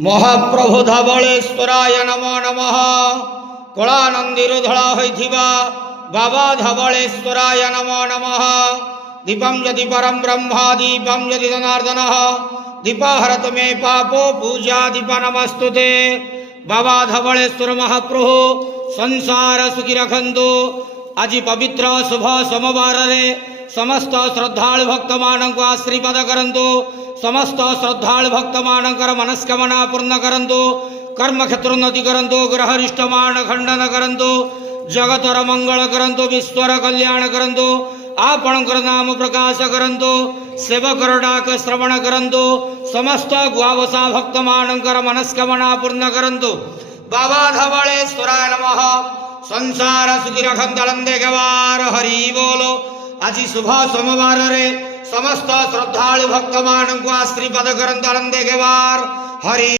महाप्रभु धवलेश्वराय नमो नमः। कलानंदीर धड़ा होइथिबा बाबा धवलेश्वराय नमो नमः। दीपं यदि परम ब्रह्मा दीपं यदि जनार्दनः दीपहरत मे पापो पूजा दीप नमस्तुते। बाबा धवलेश्वर महाप्रभु संसार सुखी रखंतु। आज पवित्र शुभ सोमवार रे समस्त श्रद्धालु भक्त मानक आशीर्वाद करंतु। समस्त श्रद्धालु भक्त मानकर मनस्कामना पूर्ण करंतु। कर्म क्षेत्र उन्नति करंतु। ग्रह रिष्टमान खंडन करंतु। जगतर मंगल करंतु। विश्वर कल्याण करंतु। आपणकर नाम प्रकाश करंतु। सेवकर डाक श्रवण करंतु। समस्त गुआवसा भक्त मानकर मनस्कामना पूर्ण करंतु। बाबा धवलेश्वराय नमः। संसार सुखी रखंतलंदे गवार हरि बोलो। आज शुभ सोमवार रे समस्त श्रद्धालु भक्त मानक आशीर्वाद करंतलंदे गवार हरि।